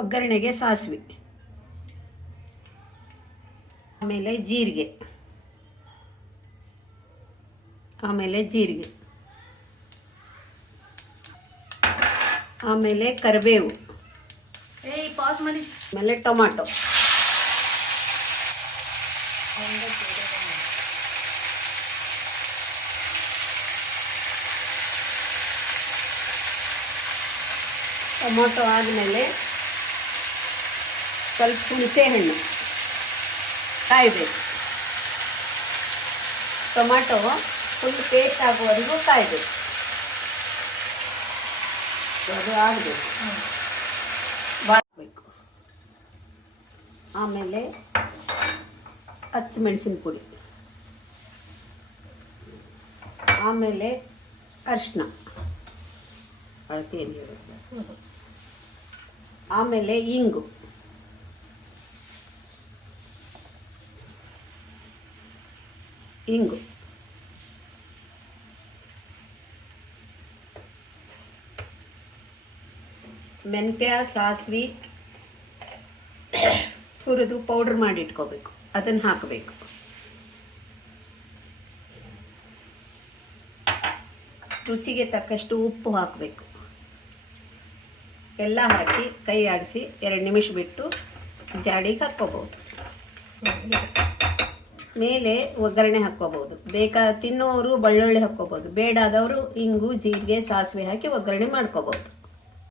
ಒಗ್ಗರಣೆಗೆ ಸಾಸಿವೆ, ಆಮೇಲೆ ಜೀರಿಗೆ, ಆಮೇಲೆ ಕರಿಬೇವು, ಆಮೇಲೆ ಟೊಮಾಟೊ, ಟೊಮೊಟೊ ಆದಮೇಲೆ ಸ್ವಲ್ಪ ಹುಣಸೆ ಹಣ್ಣು ಕಾಯಬೇಕು. ಟೊಮ್ಯಾಟೊ ಫುಲ್ ಪೇಸ್ಟ್ ಆಗುವವರೆಗೂ ಕಾಯಬೇಕು. ಅದು ಆಗಬೇಕು, ಬಾಳಬೇಕು. ಆಮೇಲೆ ಹಸಿಮೆಣಸಿನ ಪುಡಿ, ಆಮೇಲೆ ಅರಿಶಿನ, ಅಳತೆಯಲ್ಲಿ ಇರುತ್ತೆ. ಆಮೇಲೆ ಇಂಗು, ಮೆಂತ್ಯ, ಸಾಸಿವೆ ಹುರಿದು ಪೌಡ್ರ್ ಮಾಡಿ ಇಟ್ಕೋಬೇಕು, ಅದನ್ನು ಹಾಕಬೇಕು. ರುಚಿಗೆ ತಕ್ಕಷ್ಟು ಉಪ್ಪು ಹಾಕಬೇಕು. ಎಲ್ಲ ಹಾಕಿ ಕೈ ಆಡಿಸಿ 2 ನಿಮಿಷ ಬಿಟ್ಟು ಜಾಡಿಗೆ ಹಾಕ್ಕೋಬೋದು. ಮೇಲೆ ಒಗ್ಗರಣೆ ಹಾಕ್ಕೋಬೋದು. ತಿನ್ನೋರು ಬೆಳ್ಳುಳ್ಳಿ ಹಾಕ್ಕೋಬೋದು, ಬೇಡಾದವರು ಇಂಗು, ಜೀರಿಗೆ, ಸಾಸಿವೆ ಹಾಕಿ ಒಗ್ಗರಣೆ ಮಾಡ್ಕೋಬೋದು.